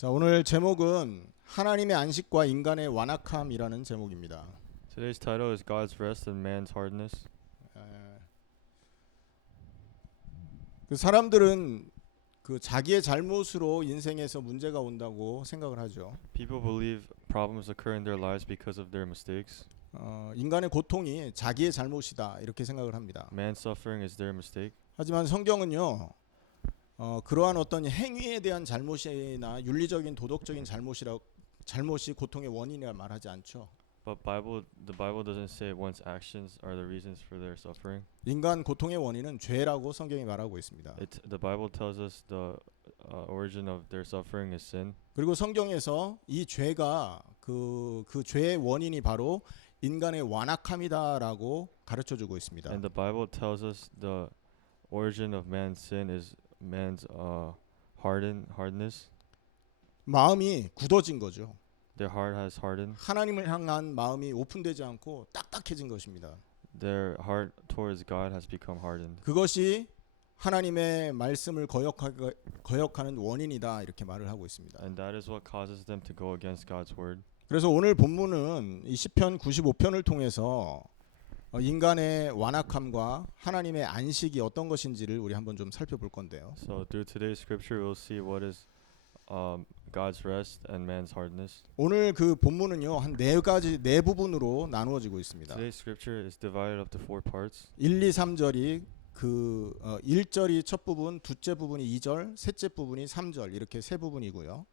자, 오늘 제목은 하나님의 안식과 인간의 완악함이라는 제목입니다. Today's title is God's rest and man's hardness. 그 사람들은 그 자기의 잘못으로 인생에서 문제가 온다고 생각을 하죠. People believe problems occur in their lives because of their mistakes. 인간의 고통이 자기의 잘못이다 이렇게 생각을 합니다. Man's suffering is their mistake. 하지만 성경은요, 그러한 어떤 행위에 대한 잘못이나 윤리적인 도덕적인 잘못이 고통의 원인이라 말하지 않죠. But the Bible doesn't say one's actions are the reasons for their suffering. 인간 고통의 원인은 죄라고 성경이 말하고 있습니다. The Bible tells us the origin of their suffering is sin. 그리고 성경에서 이 죄가 그 죄의 원인이 바로 인간의 완악함이다라고 가르쳐주고 있습니다. And the Bible tells us the origin of man's sin is man's hardness. 마음이 굳어진 거죠. Their heart has hardened. 하나님을 향한 마음이 오픈되지 않고 딱딱해진 것입니다. Their heart towards God has become hardened. 그것이 하나님의 말씀을 거역하는 원인이다 이렇게 말을 하고 있습니다. And that is what causes them to go against God's word. 그래서 오늘 본문은 이 시편 95편을 통해서 인간의 완악함과 하나님의 안식이 어떤 것인지를 우리 한번 좀 살펴볼 건데요. So through today's scripture, we'll see what is God's rest and man's hardness. 오늘 그 본문은요 한 네 부분으로 나누어지고 있습니다. Today's scripture is divided up to four parts. 1, 2, 3절이 그 1절이 첫 부분, 둘째 부분이 2절, 셋째 부분이 3절 이렇게 세 부분이고요.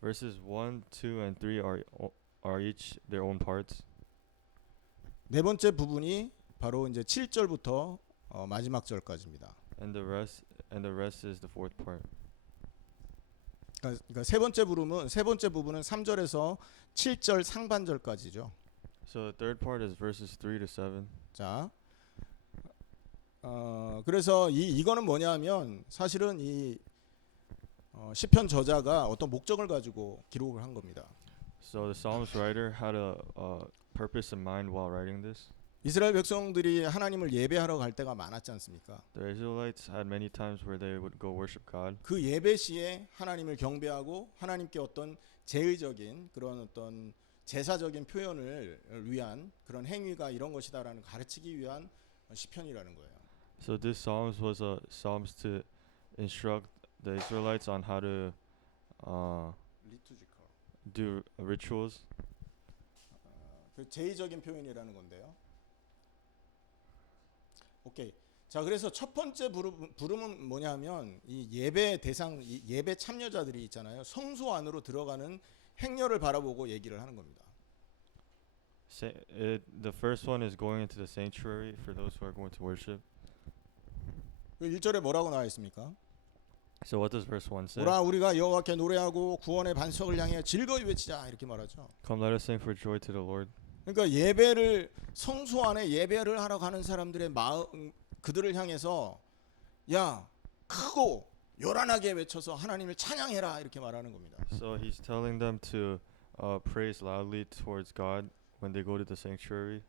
Verses 1, 2, and 3 are each their own parts. 네 번째 부분이 바로 이제 7절부터 마지막 절까지입니다. And the rest is the fourth part. 그러니까 세 번째 부분은 3절에서 7절 상반절까지죠. So the third part is verses 3 to 7. 자, 그래서 이거는 뭐냐면 사실은 이 시편 저자가 어떤 목적을 가지고 기록을 한 겁니다. So the Psalms writer had a purpose in mind while writing this. 이스라엘 백성들이 하나님을 예배하러 갈 때가 많았지 않습니까? The Israelites had many times where they would go worship God. 그 예배 시에 하나님을 경배하고 하나님께 어떤 제의적인 그런 어떤 제사적인 표현을 위한 그런 행위가 이런 것이다라는 가르치기 위한 시편이라는 거예요. So this Psalms was a Psalms to instruct the Israelites on how to do rituals. 그 제의적인 표현이라는 건데요. 오케이. 자, 그래서 첫 번째 부름은 뭐냐면 이 예배 대상, 이 예배 참여자들이 있잖아요. 성소 안으로 들어가는 행렬을 바라보고 얘기를 하는 겁니다. The first one is going into the sanctuary for those who are going to worship. 1절에 뭐라고 나와 있습니까? So what does verse 1 say? 오라 우리가 여호와께 노래하고 구원의 반석을 향해 즐거이 외치자 이렇게 말하죠. Come let us sing for joy to the Lord. 그러니까 예배를 성소 안에 예배를 하러 가는 사람들의 마음 그들을 향해서 야 크고 요란하게 외쳐서 하나님을 찬양해라 이렇게 말하는 겁니다. So he's telling them to praise loudly towards God when they go to the sanctuary.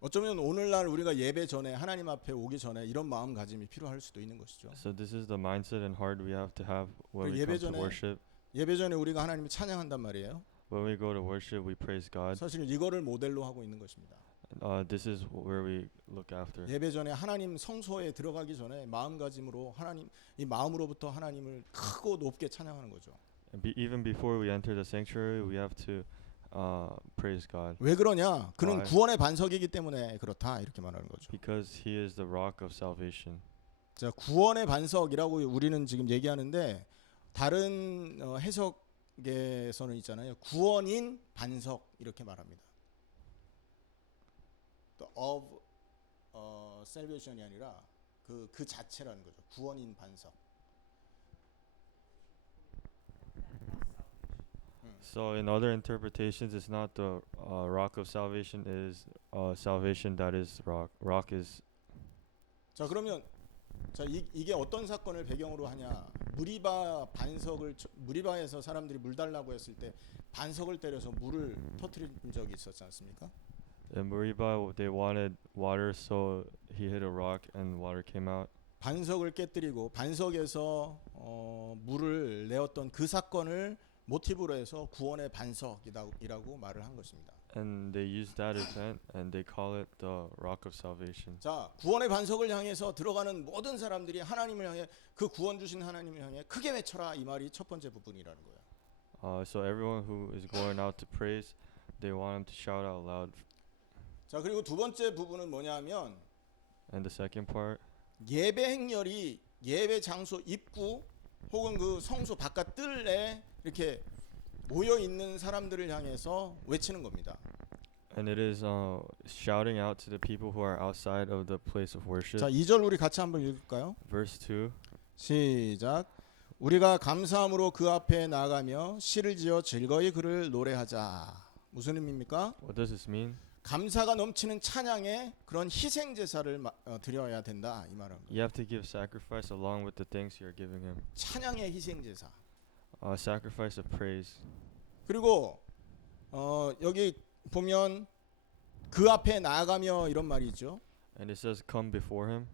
어쩌면 오늘날 우리가 예배 전에 하나님 앞에 오기 전에 이런 마음가짐이 필요할 수도 있는 것이죠. So this is the mindset and heart we have to have when we 예배 come to 전에 worship. 예배 전에 우리가 하나님을 찬양한단 말이에요. When we go to worship, we praise God. 사실 이거를 모델로 하고 있는 것입니다. This is where we look after. 예배 전에 하나님 성소에 들어가기 전에 마음가짐으로 하나님 이 마음으로부터 하나님을 크고 높게 찬양하는 거죠. And even before we enter the sanctuary, we have to praise God. 왜 그러냐? 그는 Why? 구원의 반석이기 때문에 그렇다 이렇게 말하는 거죠. Because He is the rock of salvation. 자, 구원의 반석이라고 우리는 지금 얘기하는데 다른 해석에서는 있잖아요. 구원인 반석 이렇게 말합니다. The of salvation이 아니라 그 자체라는 거죠. 구원인 반석. So in other interpretations, it's not the rock of salvation. It is salvation that is rock. Rock is. 자, 그러면 이게 어떤 사건을 배경으로 하냐? 무리바에서 사람들이 물 달라고 했을 때 반석을 때려서 물을 터뜨린 적이 있었지 않습니까? In Meribah, they wanted water, so he hit a rock and water came out. 반석을 깨뜨리고 반석에서 물을 내었던 그 사건을 모티브로 해서 구원의 반석이라고 말을 한 것입니다. And they use that event and they call it the rock of salvation. 자, 구원의 반석을 향해서 들어가는 모든 사람들이 하나님을 향해 그 구원 주신 하나님을 향해 크게 외쳐라 이 말이 첫 번째 부분이라는 거예요. So everyone who is going out to praise, they want them to shout out loud. 자, 그리고 두 번째 부분은 뭐냐면 And the second part, 예배 행렬이 예배 장소 입구 혹은 그 성소 바깥 뜰에 이렇게 모여 있는 사람들을 향해서 외치는 겁니다. and it is shouting out to the people who are outside of the place of worship. 자, 2절 우리 같이 한번 읽을까요? Verse 2. 시작. 우리가 감사함으로 그 앞에 나가며 시를 지어 즐거이 그를 노래하자. 무슨 의미입니까? What does this mean? 감사가 넘치는 찬양에 그런 희생 제사를 드려야 된다 이 말은. You have to give sacrifice along with the thanks you are giving him. 찬양의 희생 제사. Sacrifice of praise. 그리고 여기 보면 그 앞에 나아가며 이런 말이 있죠. And it says come before him.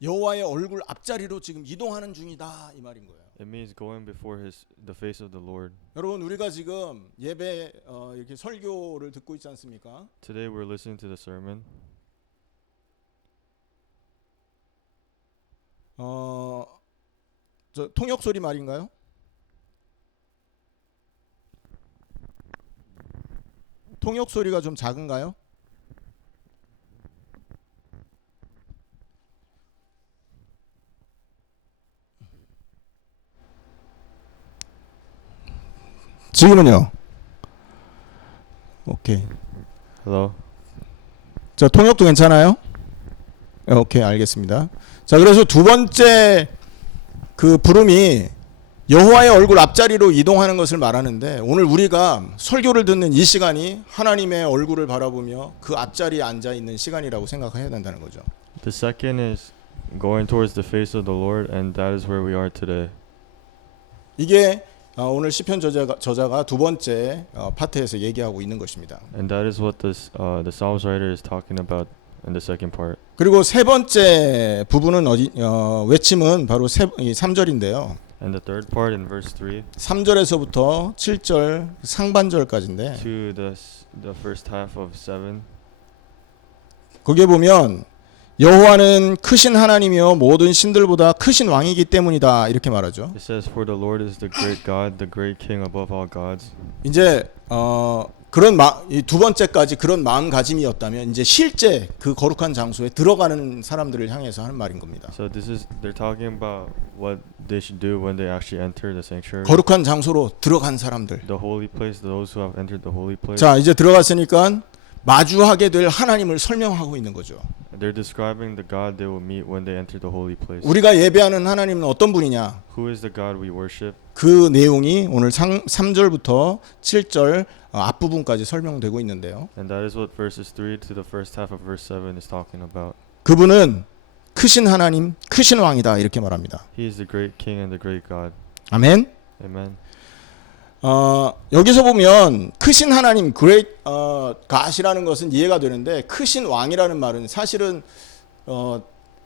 여호와의 얼굴 앞자리로 지금 이동하는 중이다 이 말인 거예요. It means going before the face of the Lord. 여러분 우리가 지금 예배 이렇게 설교를 듣고 있지 않습니까? Today we're listening to the sermon. 저 통역 소리 말인가요? 통역 소리가 좀 작은가요? 지금은요? 오케이. Hello. 자, 통역도 괜찮아요? 오케이, 알겠습니다. 자, 그래서 두 번째 그 부름이 여호와의 얼굴 앞자리로 이동하는 것을 말하는데 오늘 우리가 설교를 듣는 이 시간이 하나님의 얼굴을 바라보며 그 앞자리에 앉아 있는 시간이라고 생각해야 된다는 거죠. The second is going towards the face of the Lord, and that is where we are today. 이게 오늘 시편 저자가 두 번째 파트에서 얘기하고 있는 것입니다. And that is what the Psalms writer is talking about in the second part. 그리고 세 번째 부분은 외침은 바로 3절인데요. And the third part in verse 3 3절에서부터 7절 상반절까지인데 to the first half of 7. 거기에 보면 여호와는 크신 하나님이요 모든 신들보다 크신 왕이기 때문이다 이렇게 말하죠. It says, "For the Lord is the great God, the great King above all gods." 이제 그런 이 두 번째까지 그런 마음가짐이었다면 이제 실제 그 거룩한 장소에 들어가는 사람들을 향해서 하는 말인 겁니다. So they're talking about what they should do when they actually enter the sanctuary. 거룩한 장소로 들어간 사람들. The holy place, those who have entered the holy place. 자, 이제 들어갔으니까 마주하게 될 하나님을 설명하고 있는 거죠. They're describing the God they will meet when they enter the holy place. 우리가 예배하는 하나님은 어떤 분이냐? Who is the God we worship? 그 내용이 오늘 3절부터 7절 앞부분까지 설명되고 있는데요. And that is what verses 3 to the first half of verse 7 is talking about. 그분은 크신 하나님, 크신 왕이다 이렇게 말합니다. He is the great King and the great God. 아멘. Amen. 여기서 보면 크신 하나님, great God이라는 것은 이해가 되는데 크신 왕이라는 말은 사실은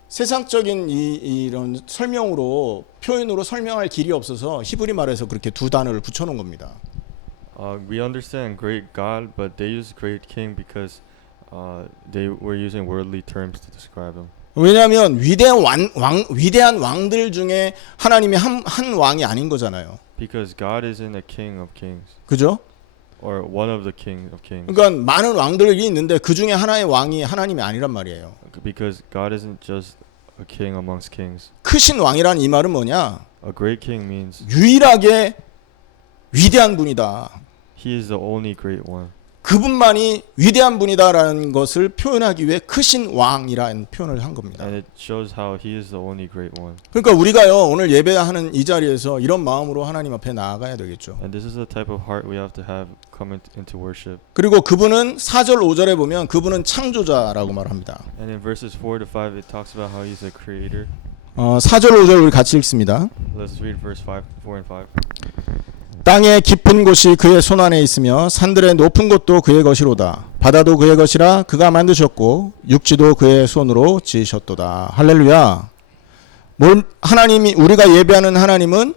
세상적인 이런 설명으로 표현으로 설명할 길이 없어서 히브리 말에서 그렇게 두 단어를 붙여놓은 겁니다. We understand great God, but they use great King because they were using worldly terms to describe him. 왜냐하면 위대한 왕들 중에 하나님이 한 왕이 아닌 거잖아요. Because God isn't a king of kings. 그죠? Or one of the king of kings. 그러니까 많은 왕들이 있는데 그 중에 하나의 왕이 하나님이 아니란 말이에요. Because God isn't just a king amongst kings. 크신 왕이라는 이 말은 뭐냐? A great king means 유일하게 위대한 분이다. he is the only great one. 그분만이 위대한 분이다라는 것을 표현하기 위해 크신 왕이라는 표현을 한 겁니다. And it shows how he is the only great one. 그러니까 우리가요 오늘 예배하는 이 자리에서 이런 마음으로 하나님 앞에 나아가야 되겠죠. And this is the type of heart we have to have come into worship. 그리고 그분은 4절 5절에 보면 그분은 창조자라고 말합니다. And in verses 4 to 5 it talks about how he's a creator. 4절 5절 우리 같이 읽습니다. Let's read verse 4 and 5. 땅의 깊은 곳이 그의 손안에 있으며 산들의 높은 곳도 그의 것이로다. 바다도 그의 것이라 그가 만드셨고 육지도 그의 손으로 지으셨도다. 할렐루야. 하나님이 우리가 예배하는 하나님은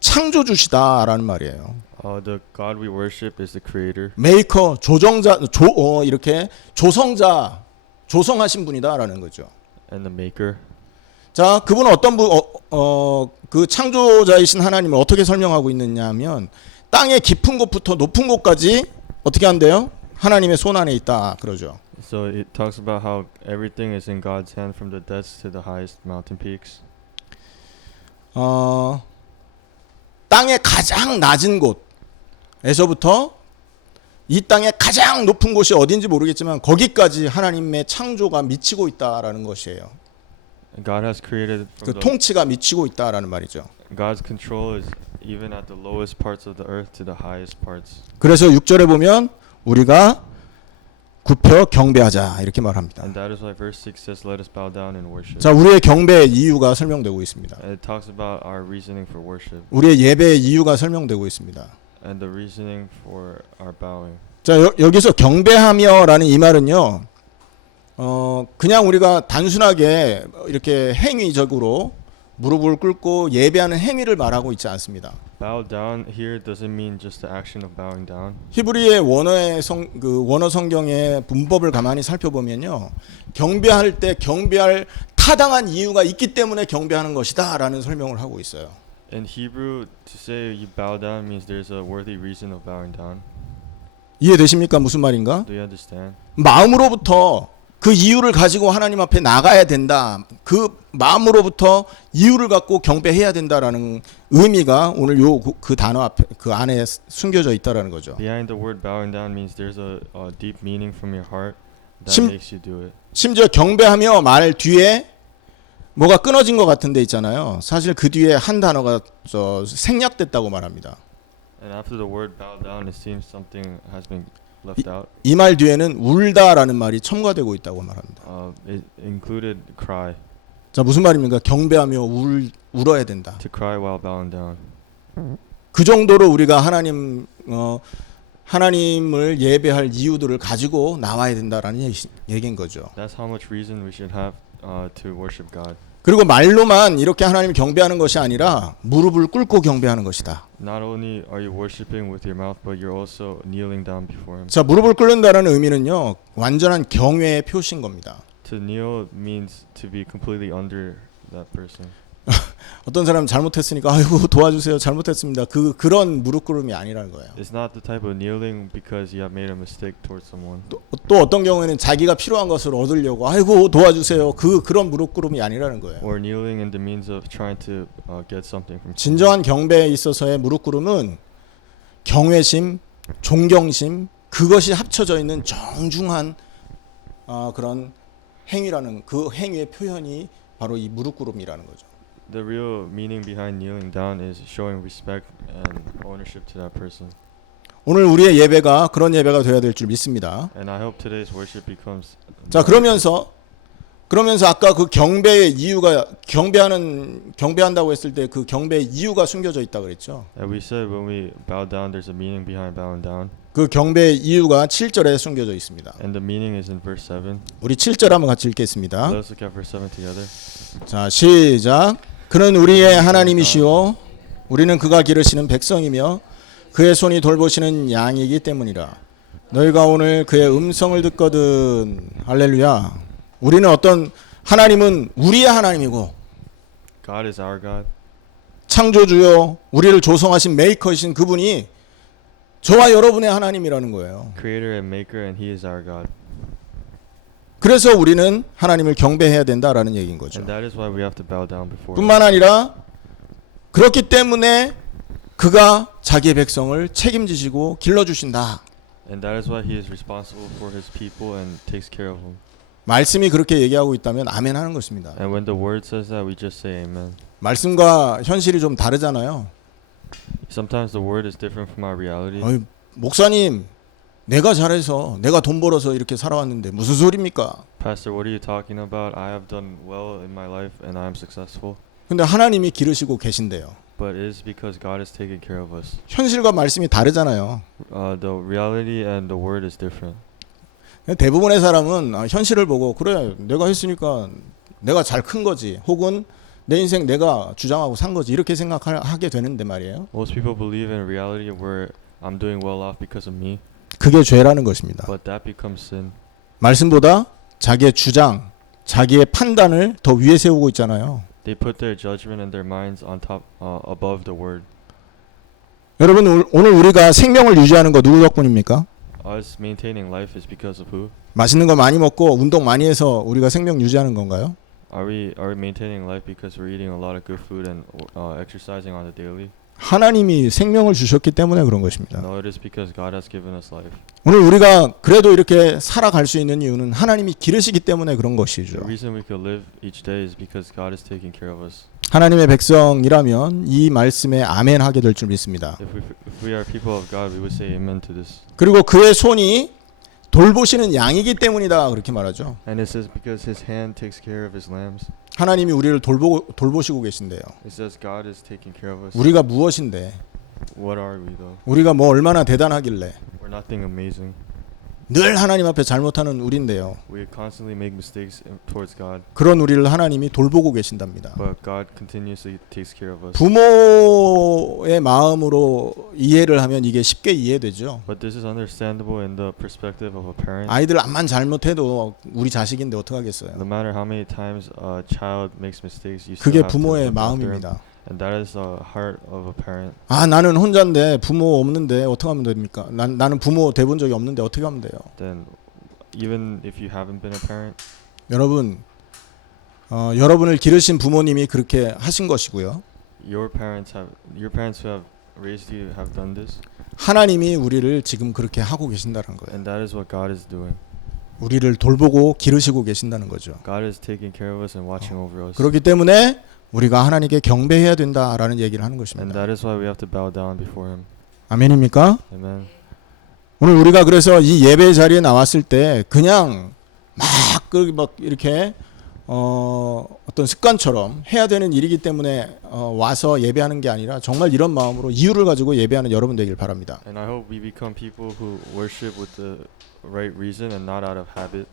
창조주시다라는 말이에요. The God we worship is the creator. 메이커, 조정자, 이렇게 조성자, 조성하신 분이다라는 거죠. And the maker. 자, 그분은 어떤 그 창조자이신 하나님을 어떻게 설명하고 있느냐면 땅의 깊은 곳부터 높은 곳까지 어떻게 한대요? 하나님의 손 안에 있다 그러죠. So it talks about how everything is in God's hand from the depths to the highest mountain peaks. 땅의 가장 낮은 곳에서부터 이 땅의 가장 높은 곳이 어딘지 모르겠지만 거기까지 하나님의 창조가 미치고 있다라는 것이에요. God has created 그 from the, 통치가 미치고 있다라는 말이죠. God's control is even at the lowest parts of the earth to the highest parts. 그래서 6절에 보면 우리가 굽혀 경배하자 이렇게 말합니다. And that is why verse 6 says, "Let us bow down and worship." 자, 우리의 경배의 이유가 설명되고 있습니다. And it talks about our reasoning for worship 우리의 예배의 이유가 설명되고 있습니다. and the reasoning for our bowing. 자, 여기서 경배하며라는 이 말은요. 그냥 우리가 단순하게 이렇게 행위적으로 무릎을 꿇고 예배하는 행위를 말하고 있지 않습니다. Bow down here doesn't mean just the action of bowing down. 히브리의 원어 성경의 문법을 가만히 살펴보면요. 경배할 때 경배할 타당한 이유가 있기 때문에 경배하는 것이다라는 설명을 하고 있어요. In Hebrew, to say you bow down means there's a worthy reason of bowing down. 이해되십니까? 무슨 말인가? Do you understand? 마음으로부터 그 이유를 가지고 하나님 앞에 나가야 된다. 그 마음으로부터 이유를 갖고 경배해야 된다라는 의미가 오늘 그 단어 앞에 그 안에 숨겨져 있다라는 거죠. Behind the word bowing down means there's a deep meaning from your heart that 심- makes you do it. 심지어 경배하며 말 뒤에 뭐가 끊어진 것 같은데 있잖아요. 사실 그 뒤에 한 단어가 생략됐다고 말합니다. And after the word bow down, it seems something has been left out. 이 말 뒤에는 울다라는 말이 첨가되고 있다고 말합니다. It included cry, 자, 무슨 말입니까? 경배하며 울어야 된다. to cry while bowing down. 그 정도로 우리가 하나님을 예배할 이유들을 가지고 나와야 된다라는 얘기인 거죠. That's how much reason we should have to worship God. 그리고 말로만 이렇게 하나님을 경배하는 것이 아니라 무릎을 꿇고 경배하는 것이다. Not only are you worshiping with your mouth, but you're also kneeling down before Him. 자, 무릎을 꿇는다는 의미는요. 완전한 경외의 표시인 겁니다. To kneel means to be completely under that person. 어떤 사람은 잘못했으니까 아이고 도와주세요. 잘못했습니다. 그런 무릎 꿇음이 아니라는 거예요. It's not the type of kneeling because you have made a mistake towards someone. 또 어떤 경우에는 자기가 필요한 것을 얻으려고 아이고 도와주세요. 그런 무릎 꿇음이 아니라는 거예요. Or kneeling in the means of trying to get something from someone. 진정한 경배에 있어서의 무릎 꿇음은 경외심, 존경심 그것이 합쳐져 있는 정중한 그런 행위라는 그 행위의 표현이 바로 이 무릎 꿇음이라는 거죠. The real meaning behind kneeling down is showing respect and ownership to that person. 오늘 우리의 예배가 그런 예배가 되어야 될 줄 믿습니다. And I hope today's worship becomes. 자, 그러면서 아까 그 경배의 이유가 경배한다고 했을 때 그 경배의 이유가 숨겨져 있다 그랬죠. And we said when we bow down, there's a meaning behind bowing down. 그 경배의 이유가 7절에 숨겨져 있습니다. And the meaning is in verse 7. 우리 7절 한번 같이 읽겠습니다. Let's look at verse 7 together. 자, 시작. 그는 우리의 하나님이시요 우리는 그가 기르시는 백성이며 그의 손이 돌보시는 양이기 때문이라. 너희가 오늘 그의 음성을 듣거든. 할렐루야. 우리는 하나님은 우리의 하나님이고 God is our God. 창조주요 우리를 조성하신 메이커이신 그분이 저와 여러분의 하나님이라는 거예요. Creator and maker, and He is our God. 그래서 우리는 하나님을 경배해야 된다라는 얘기인 거죠. And that is why we have to bow down before Him. 뿐만 아니라 그렇기 때문에 그가 자기의 백성을 책임지시고 길러주신다. And that is why He is responsible for His people and takes care of them. 말씀이 그렇게 얘기하고 있다면 아멘 하는 것입니다. And when the Word says that, we just say Amen. 말씀과 현실이 좀 다르잖아요. Sometimes the Word is different from our reality. 어이, 목사님 내가 잘해서 내가 돈 벌어서 이렇게 살아왔는데 무슨 소리입니까? Pastor, what are you talking about? I have done well in my life and I am successful. 근데 하나님이 기르시고 계신데요. But it is because God is taking care of us. 현실과 말씀이 다르잖아요. The reality and the Word is different. 대부분의 사람은 현실을 보고 그래 내가 했으니까 내가 잘 큰 거지 혹은 내 인생 내가 주장하고 산 거지 이렇게 생각하게 되는데 말이에요. Most people believe in reality where I'm doing well off because of me, 그게 죄라는 것입니다. but that becomes sin. 말씀보다 자기의 주장, 자기의 판단을 더 위에 세우고 있잖아요. They put their judgment and their minds on top, above the word. 여러분 오늘 우리가 생명을 유지하는 거 누구 덕분입니까? Us maintaining life is because of who? 맛있는 거 많이 먹고 운동 많이 해서 우리가 생명 유지하는 건가요? Are we maintaining life because we're eating a lot of good food and exercising on the daily? 하나님이 생명을 주셨기 때문에 그런 것입니다. No, it is because God has given us life. 오늘 우리가 그래도 이렇게 살아갈 수 있는 이유는 하나님이 기르시기 때문에 그런 것이죠. The reason we could live each day is because God is taking care of us. 하나님의 백성이라면 이 말씀에 아멘 하게 될 줄 믿습니다. If we are people of God, we would say amen to this. 그리고 그의 손이 돌보시는 양이기 때문이다 그렇게 말하죠. And it says because His hand takes care of His lambs. 하나님이 우리를 돌보시고 계신데요. It says God is taking care of us. 우리가 무엇인데? What are we though? 우리가 뭐 얼마나 대단하길래? We're nothing amazing. 늘 하나님 앞에 잘못하는 우리인데요. We constantly make mistakes towards God, 그런 우리를 하나님이 돌보고 계신답니다. but God continuously takes care of us. 부모의 마음으로 이해를 하면 이게 쉽게 이해되죠. But this is understandable in the perspective of a parent. 아이들 암만 잘못해도 우리 자식인데 어떡하겠어요. No matter how many times a child makes mistakes, you still 그게 have to 부모의 look after him. 마음입니다. And that is the heart of a parent. 아 나는 혼자인데 부모 없는데 어떻게 하면 됩니까? 나는 부모 대본 적이 없는데 어떻게 하면 돼요? Then, even if you haven't been a parent, 여러분 여러분을 기르신 부모님이 그렇게 하신 것이고요. your parents who have raised you have done this, 하나님이 우리를 지금 그렇게 하고 계신다는 거예요. and that is what God is doing. 우리를 돌보고 기르시고 계신다는 거죠. God is taking care of us and watching over us. 그렇기 때문에 우리가 하나님께 경배해야 된다라는 얘기를 하는 And 것입니다. that is why we have to bow down before Him. 아멘입니까? Amen. 오늘 우리가 그래서 이 예배 자리에 나왔을 때 그냥 막 이렇게 어떤 습관처럼 해야 되는 일이기 때문에 와서 예배하는 게 아니라 정말 이런 마음으로 이유를 가지고 예배하는 여러분 되길 바랍니다. And I hope we become people who worship with the right reason and not out of habit.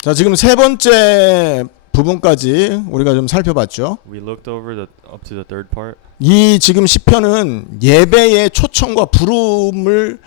자, 지금 세 번째 부분까지 우리가 좀 살펴봤죠. We looked over up to the third part. 이 지금 시편은 예배의 초청과 부름을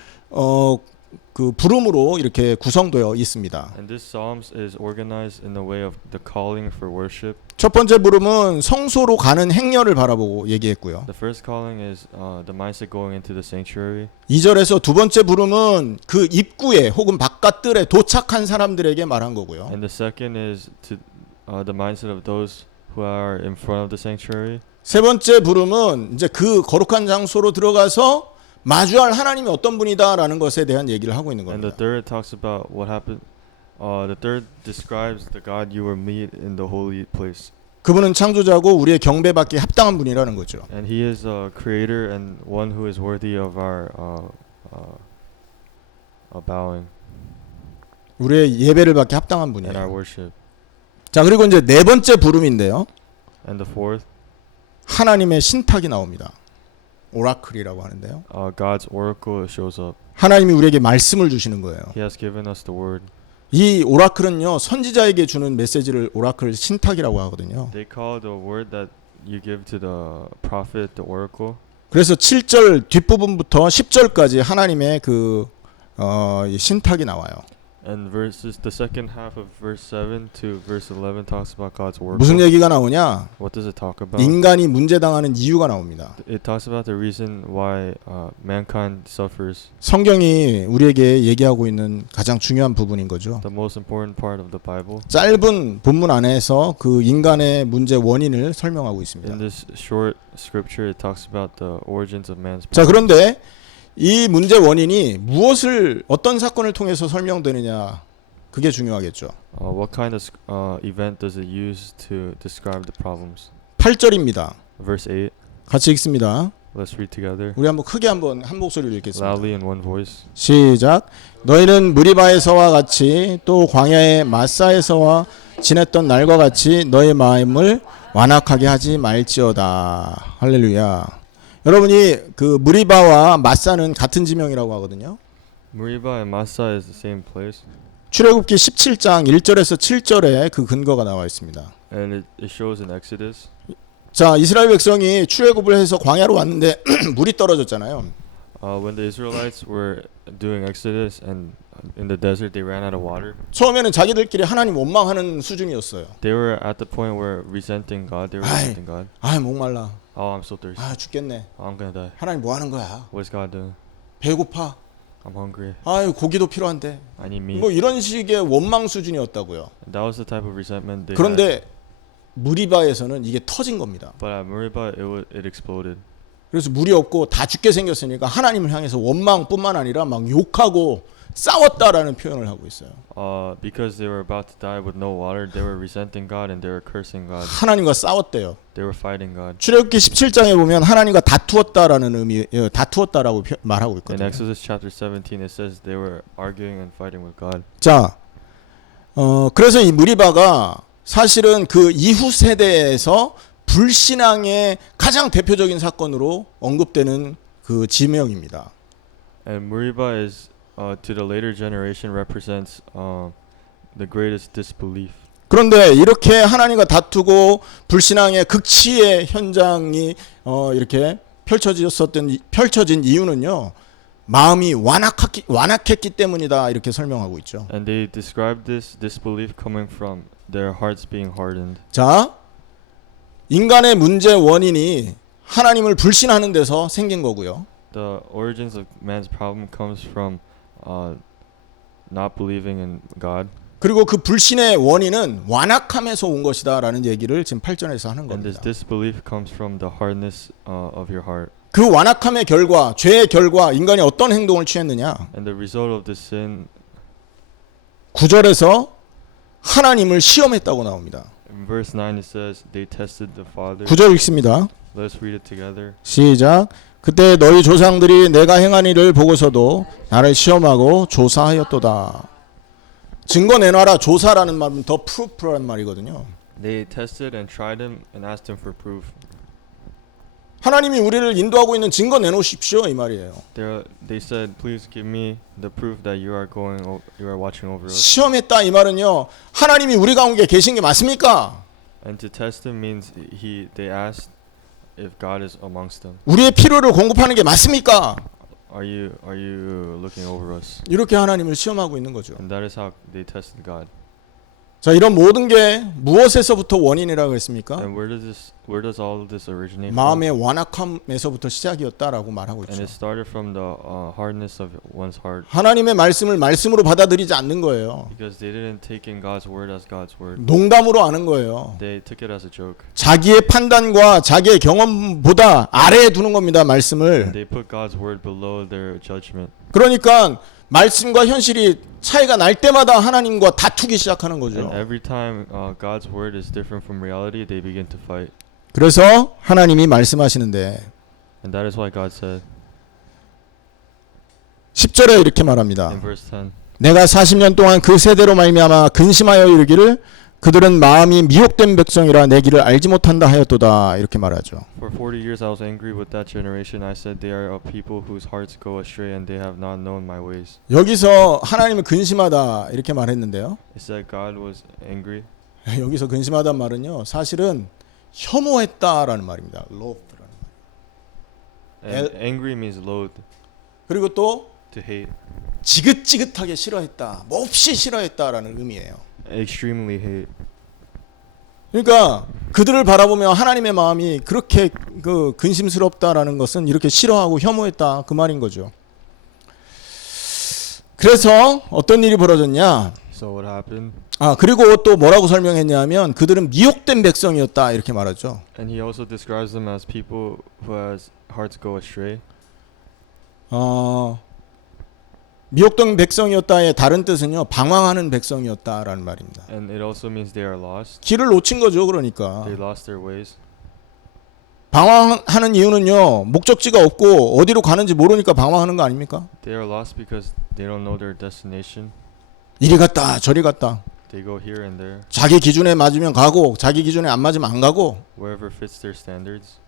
그 부름으로 이렇게 구성되어 있습니다. And this Psalms is organized in the way of the calling for worship. 첫 번째 부름은 성소로 가는 행렬을 바라보고 얘기했고요. The first calling is the mindset going into the sanctuary. 2절에서 두 번째 부름은 그 입구에 혹은 바깥들에 도착한 사람들에게 말한 거고요. And the second is to the mindset of those who are in front of the sanctuary. 세 번째 부름은 이제 그 거룩한 장소로 들어가서 마주할 하나님이 어떤 분이다라는 것에 대한 얘기를 하고 있는 And the 겁니다. third talks about what happened. The third describes the God you will meet in the holy place. 그분은 창조자고 우리의 경배받기 합당한 분이라는 거죠. And He is a creator and one who is worthy of our bowing 우리의 예배를 받기 합당한 and our 분이에요. worship. 자, 그리고 이제 네 번째 부름인데요. And the fourth, 하나님의 신탁이 나옵니다. 오라클이라고 하는데요. God's oracle shows up. 하나님이 우리에게 말씀을 주시는 거예요. He has given us the word. 이 오라클은요, 선지자에게 주는 메시지를 오라클 신탁이라고 하거든요. They call the word that you give to the prophet the oracle. 그래서 7절 뒷부분부터 10절까지 하나님의 이 신탁이 나와요. And the second half of verse 7 to verse 11 talks about God's oracle. 무슨 얘기가 나오냐? What does it talk about? 인간이 문제당하는 이유가 나옵니다. It talks about the reason why mankind suffers. 성경이 우리에게 얘기하고 있는 가장 중요한 부분인 거죠. The most important part of the Bible. 짧은 본문 안에서 그 인간의 문제 원인을 설명하고 있습니다. In this short scripture, it talks about the origins of man's 자, problem. 그런데 이 문제 원인이 어떤 사건을 통해서 설명되느냐, 그게 중요하겠죠. What kind of event does it use to describe the problems? 8절입니다. Verse 8. 같이 읽습니다. Let's read together. 우리 한번 크게 한 목소리로 읽겠습니다. Loudly in one voice. 시작. 너희는 무리바에서와 같이 또 광야의 마사에서와 지냈던 날과 같이 너희 마음을 완악하게 하지 말지어다. 할렐루야. 여러분이 그 무리바와 마사는 같은 지명이라고 하거든요. Meribah and Massah is the same place, 출애굽기 17장 1절에서 7절에 그 근거가 나와 있습니다. and it shows in Exodus. 자, 이스라엘 백성이 출애굽을 해서 광야로 왔는데 물이 떨어졌잖아요. When the Israelites were doing Exodus and in the desert they ran out of water, 처음에는 자기들끼리 하나님 원망하는 수준이었어요. they were at the point where resenting God. They were 아이. resenting God. 아, 목말라. Oh, I'm so thirsty. 아, 죽겠네. I'm gonna die. 하나님 뭐 하는 거야? What's God doing? 배고파. I'm hungry. 아유, 고기도 필요한데. I need meat. 뭐 이런 식의 원망 수준이었다고요. And that was the type of resentment they had. 그런데 무리바에서는 이게 터진 겁니다. But at Meribah, it exploded. 그래서 물이 없고 다 죽게 생겼으니까 하나님을 향해서 원망뿐만 아니라 막 욕하고 싸웠다라는 표현을 하고 있어요. Because they were about to die with no water, they were resenting God and they were cursing God. 하나님과 싸웠대요. They were fighting God. 출애굽기 17장에 보면 하나님과 다투었다라는 의미, 다투었다라고 말하고 In 있거든요. Exodus chapter 17, it says they were arguing and fighting with God. 자, 그래서 이 무리바가 사실은 그 이후 세대에서 불신앙의 가장 대표적인 사건으로 언급되는 그 지명입니다. And Meribah is, to the later generation, represents the greatest disbelief. 그런데 이렇게 하나님과 다투고 불신앙의 극치의 현장이 이렇게 펼쳐진 이유는요, 마음이 완악했기 때문이다 이렇게 설명하고 있죠. And they describe this disbelief coming from their hearts being hardened. 자, 인간의 문제 원인이 하나님을 불신하는 데서 생긴 거고요. The origins of man's problem comes from not believing in God. 그리고 그 불신의 원인은 완악함에서 온 것이다라는 얘기를 지금 8절에서 하는 And this 겁니다. disbelief comes from the hardness of your heart. 그 완악함의 결과, 죄의 결과 인간이 어떤 행동을 취했느냐? And the result of this sin, 9절에서 하나님을 시험했다고 나옵니다. in verse 9 it says, they tested the Father. 9절 읽습니다. Let's read it together. 시작. 그때 너희 조상들이 내가 행한 일을 보고서도 나를 시험하고 조사하였도다. 증거 내놔라. 조사라는 말은 더 proof라는 말이거든요. They tested and tried him and asked him for proof. 하나님이 우리를 인도하고 있는 증거 내놓으십시오 이 말이에요. They said, please give me the proof that you are watching over us. 시험했다 이 말은요, 하나님이 우리 가운데 계신 게 맞습니까? And to test him means they asked if God is amongst them. 우리의 필요를 공급하는 게 맞습니까? Are you looking over us? 이렇게 하나님을 시험하고 있는 거죠. And that is how they tested God. 자, 이런 모든 게 무엇에서부터 원인이라고 했습니까? And where does all of this originate from? 마음의 완악함에서부터 시작이었다라고 말하고 And 있죠. it started from the hardness of one's heart, 하나님의 말씀을 말씀으로 받아들이지 않는 거예요. because they didn't take in God's word as God's word. 농담으로 아는 거예요. They took it as a joke. 자기의 판단과 자기의 경험보다 아래에 두는 겁니다, 말씀을. They put God's word below their judgment. 그러니까 말씀과 현실이 차이가 날 때마다 하나님과 다투기 시작하는 거죠. And every time God's word is different from reality, they begin to fight. 그래서 하나님이 말씀하시는데 And that is why God said 10절에 이렇게 말합니다. in verse 10, 내가 40년 동안 그 세대로 말미암아 근심하여 이르기를 그들은 마음이 미혹된 백성이라 내 길을 알지 못한다 하였도다 이렇게 말하죠. For 40 years I was angry with that generation. I said they are a people whose hearts go astray and they have not known my ways. 여기서 하나님을 근심하다 이렇게 말했는데요. It said God was angry. 여기서 근심하다는 말은요, 사실은 혐오했다라는 말입니다. love라는 말. And angry means loathe, 그리고 또 to hate. 지긋지긋하게 싫어했다, 몹시 싫어했다라는 의미예요. Extremely hate. 그러니까 그들을 바라보며 하나님의 마음이 그렇게 그 근심스럽다라는 것은 이렇게 싫어하고 혐오했다 그 말인 거죠. 그래서 어떤 일이 벌어졌냐? So what happened? 그리고 또 뭐라고 설명했냐면 그들은 미혹된 백성이었다 이렇게 말하죠. And he also describes them as people whose hearts go astray. 미혹된 백성이었다의 다른 뜻은요, 방황하는 백성이었다라는 말입니다. And it also means they are lost. 길을 놓친 거죠, 그러니까. They lost their ways. 방황하는 이유는요, 목적지가 없고 어디로 가는지 모르니까 방황하는 거 아닙니까? They are lost because they don't know their destination. 이리 갔다 저리 갔다. They go here and there, 자기 기준에 맞으면 가고 자기 기준에 안 맞으면 안 가고. wherever fits their standards.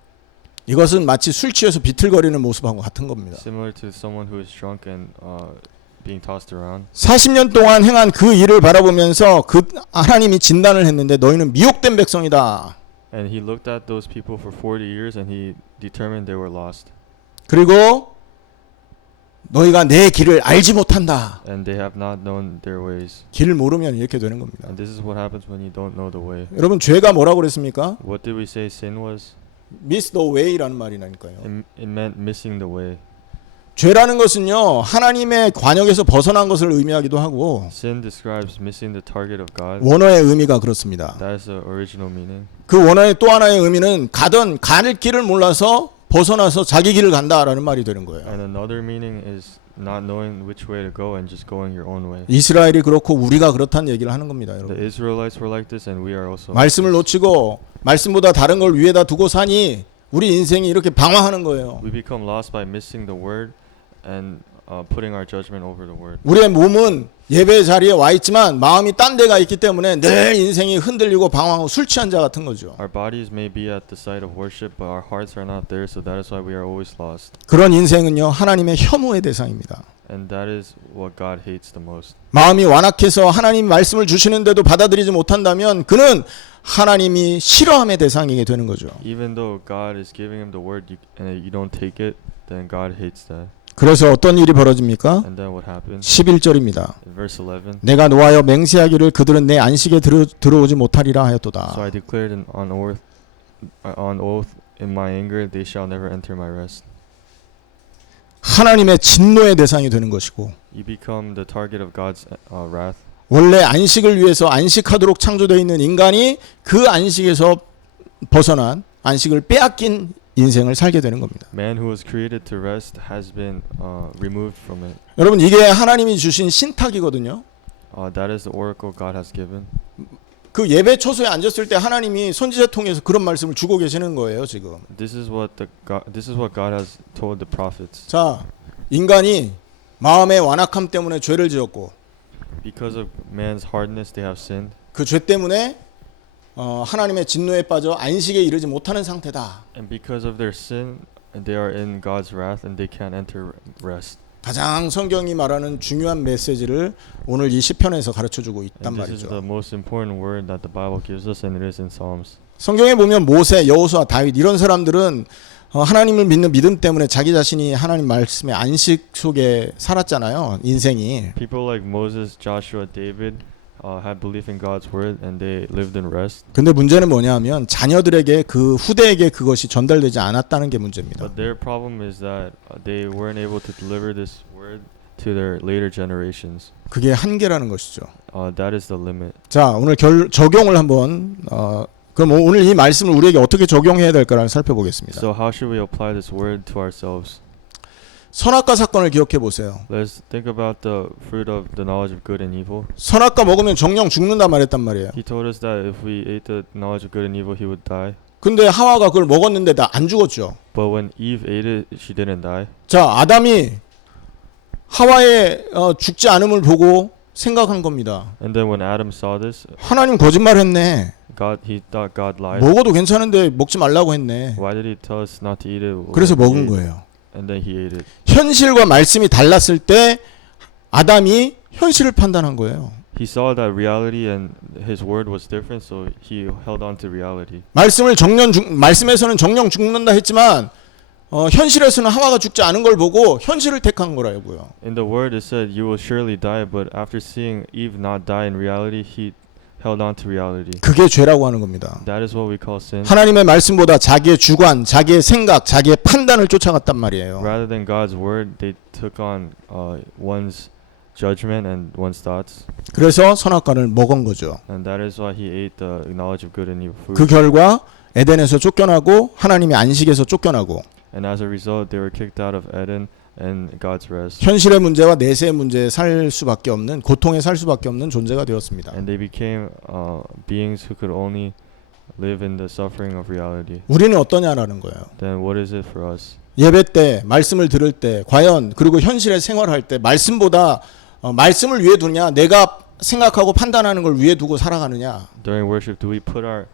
이것은 마치 술 취해서 비틀거리는 모습하고 같은 겁니다. Similar to someone who is drunk and being tossed around. 40년 동안 행한 그 일을 바라보면서 그 하나님이 진단을 했는데 너희는 미혹된 백성이다. And he looked at those people for 40 years and he determined they were lost. 그리고 너희가 내 길을 알지 못한다. And they have not known their ways. 길을 모르면 이렇게 되는 겁니다. And this is what happens when you don't know the way. 여러분 죄가 뭐라고 그랬습니까? What did we say sin was? Miss the way라는 말이라니까요. It meant missing the way. 죄라는 것은요 하나님의 관역에서 벗어난 것을 의미하기도 하고 Sin describes missing the target of God. 원어의 의미가 그렇습니다. That is the original meaning. 그 원어의 또 하나의 의미는 가던 갈 길을 몰라서 벗어나서 자기 길을 간다라는 말이 되는 거예요. And another meaning is not knowing which way to go and just going your own way. 이스라엘이 그렇고 우리가 그렇다는 얘기를 하는 겁니다, The 여러분. Israelites were like this and we are also. 말씀을 놓치고 말씀보다 다른 걸 위에다 두고 사니 우리 인생이 이렇게 방황하는 거예요. We become lost by missing the word and putting our judgment over the word. 우리의 몸은 예배 자리에 와 있지만 마음이 딴 데가 있기 때문에 늘 인생이 흔들리고 방황하고 술 취한 자 같은 거죠. Our bodies may be at the site of worship, but our hearts are not there, so that is why we are always lost. 그런 인생은요 하나님의 혐오의 대상입니다. And that is what God hates the most. 마음이 완악해서 하나님 말씀을 주시는데도 받아들이지 못한다면 그는 하나님이 싫어함의 대상이게 되는 거죠. Even though God is giving him the word and you don't take it, then God hates that. 그래서 어떤 일이 벌어집니까? And then what happens? 11절입니다. In verse 11. 내가 노하여 맹세하기를 그들은 내 안식에 들어오지 못하리라 So 하였도다. I declared on oath in my anger they shall never enter my rest. 하나님의 진노의 대상이 되는 것이고 You become the target of God's wrath. 원래 안식을 위해서 안식하도록 창조되어 있는 인간이 그 안식에서 벗어난 안식을 빼앗긴 인생을 살게 되는 겁니다. Man who was created to rest has been removed from it. 여러분 이게 하나님이 주신 신탁이거든요. That is the oracle God has given. 그 예배 초소에 앉았을 때 하나님이 선지자 통해서 그런 말씀을 주고 계시는 거예요, 지금. This is what God has told the prophets. 자, 인간이 마음의 완악함 때문에 죄를 지었고 Because of man's hardness they have sinned. 그 죄 때문에 하나님의 진노에 빠져 안식에 이르지 못하는 상태다. And because of their sin, they are in God's wrath and they can't enter rest. 가장 성경이 말하는 중요한 메시지를 오늘 이 시편에서 가르쳐주고 있단 And this is 말이죠. the most important word that the Bible gives us, and it is in Psalms. 성경에 보면 모세, 여호수아, 다윗 이런 사람들은 하나님을 믿는 믿음 때문에 자기 자신이 하나님 말씀의 안식 속에 살았잖아요. 인생이. People like Moses, Joshua, David had belief in God's word, and they lived in rest. 근데 문제는 뭐냐면 자녀들에게 그 후대에게 그것이 전달되지 않았다는 게 문제입니다. But their problem is that they weren't able to deliver this word to their later generations. 그게 한계라는 것이죠. That is the limit. 자, 오늘 적용을 한번 그럼 오늘 이 말씀을 우리에게 어떻게 적용해야 될까를 살펴보겠습니다. So how should we apply this word to ourselves? 선악과 사건을 기억해 보세요. Let's think about the fruit of the knowledge of good and evil. 선악과 먹으면 정령 죽는다 말했단 말이에요. He told us that if we ate the knowledge of good and evil, he would die. 근데 하와가 그걸 먹었는데 다 안 죽었죠. But when Eve ate it, she didn't die. 자, 아담이 하와의 죽지 않음을 보고 생각한 겁니다. And then when Adam saw this, 하나님 거짓말했네. he thought God lied. 먹어도 괜찮은데 먹지 말라고 했네. Why did he tell us not to eat it? 그래서 when he 먹은 ate it? 거예요. And then he ate it. 현실과 말씀이 달랐을 때 아담이 현실을 판단한 거예요. He saw that reality and his word was different, so he held on to reality. 말씀에서는 정령 죽는다 했지만 현실에서는 하와가 죽지 않은 걸 보고 현실을 택한 거라고요. In the word it said you will surely die, but after seeing Eve not die in reality, he held on to reality. 그게 죄라고 하는 겁니다. That is what we call sin. 하나님의 말씀보다 자기의 주관, 자기의 생각, 자기의 판단을 쫓아갔단 말이에요. Rather than God's word, they took on one's judgment and one's thoughts. 그래서 선악과를 먹은 거죠. And that is why he ate the knowledge of good and evil fruit. 그 결과 에덴에서 쫓겨나고 하나님의 안식에서 쫓겨나고 And as a result, they were kicked out of Eden and God's rest. 현실의 문제와 내세의 문제에 살 수밖에 없는 고통에 살 수밖에 없는 존재가 되었습니다. And they became beings who could only live in the suffering of reality. 우리는 어떠냐라는 거예요. Then what is it for us? 예배 때 말씀을 들을 때 과연 그리고 현실에 생활할 때 말씀보다 말씀을 위에 두냐 내가 생각하고 판단하는 걸 위에 두고 살아가느냐. During worship, do we put our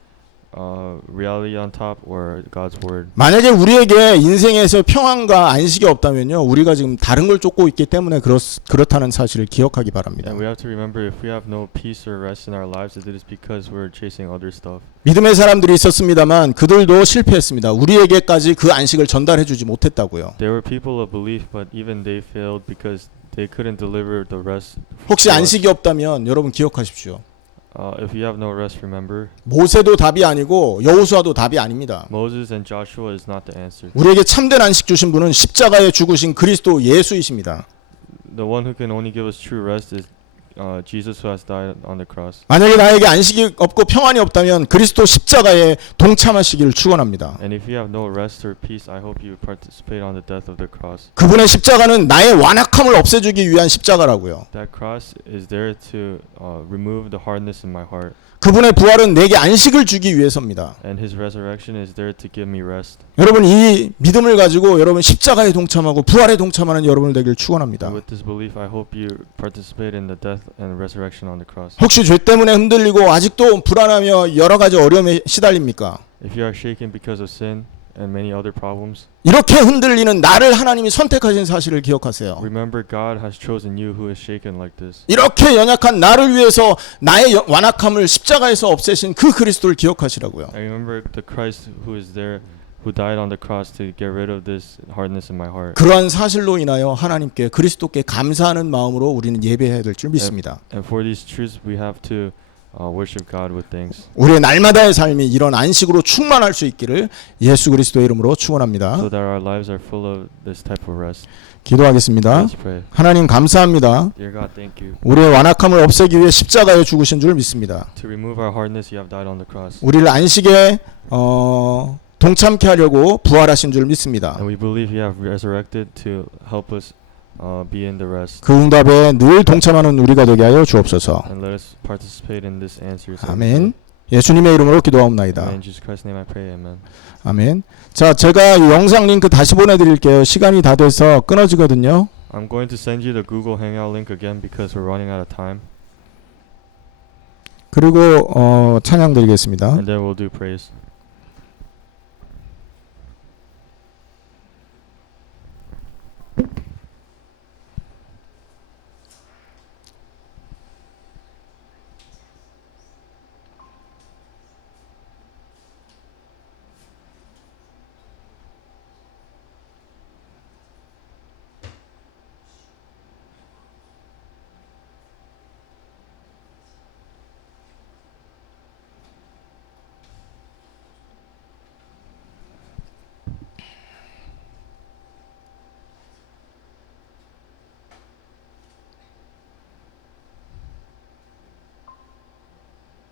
reality on top or God's word. 만약에 우리에게 인생에서 평안과 안식이 없다면요, 우리가 지금 다른 걸 쫓고 있기 때문에 그렇다는 사실을 기억하기 바랍니다. And we have to remember if we have no peace or rest in our lives, it is because we're chasing other stuff. 믿음의 사람들이 있었습니다만 그들도 실패했습니다. 우리에게까지 그 안식을 전달해주지 못했다고요. There were people of belief, but even they failed because they couldn't deliver the rest. 혹시 안식이 없다면 여러분 기억하십시오. If you have no rest, remember, 모세도 답이 아니고 여호수아도 답이 아닙니다. Moses and Joshua is not the answer. 우리에게 참된 안식 주신 분은 십자가에 죽으신 그리스도 예수이십니다. The one who can only give us true rest is Jesus who has died on the cross. 만약에 나에게 안식이 없고 평안이 없다면 그리스도 십자가에 동참하시기를 축원합니다. And if you have no rest or peace, I hope you participate on the death of the cross. 그분의 십자가는 나의 완악함을 없애주기 위한 십자가라고요. That cross is there to remove the hardness in my heart. 그분의 부활은 내게 안식을 주기 위해서입니다. And his resurrection is there to give me rest. 여러분 이 믿음을 가지고 여러분 십자가에 동참하고 부활에 동참하는 여러분을 되길 축원합니다. And with this belief, I hope you participate in the death and resurrection on the cross. 혹시 죄 때문에 흔들리고 아직도 불안하며 여러 가지 어려움에 시달립니까? If you are shaken because of sin and many other problems, 이렇게 흔들리는 나를 하나님이 선택하신 사실을 기억하세요. remember God has chosen you who is shaken like this. 이렇게 연약한 나를 위해서 나의 완악함을 십자가에서 없애신 그 그리스도를 기억하시라고요. I remember the Christ who is there, who died on the cross to get rid of this hardness in my heart. 그러한 사실로 인하여 하나님께 그리스도께 감사하는 마음으로 우리는 예배해야 될 줄 믿습니다. And for these truths, we have to worship God with thanks. 우리의 날마다의 삶이 이런 안식으로 충만할 수 있기를 예수 그리스도의 이름으로 축원합니다. So that our lives are full of this type of rest. 기도하겠습니다. Let's pray. 하나님 감사합니다. Dear God, thank you. 우리의 완악함을 없애기 위해 십자가에 죽으신 줄 믿습니다. To remove our hardness, you have died on the cross. 우리를 안식에 동참케 하려고 부활하신 줄 믿습니다. And we believe you have resurrected to help us be in the rest. 그 응답에 늘 동참하는 우리가 되게 하여 주옵소서. And let us participate in this answer. 아멘. 예수님의 이름으로 기도하옵나이다. In Jesus Christ's name I pray. Amen. 아멘. 자, 제가 이 영상 링크 다시 보내드릴게요. 시간이 다 돼서 끊어지거든요. I'm going to send you the Google Hangout link again because we're running out of time. 그리고 찬양 드리겠습니다. And then we'll do praise.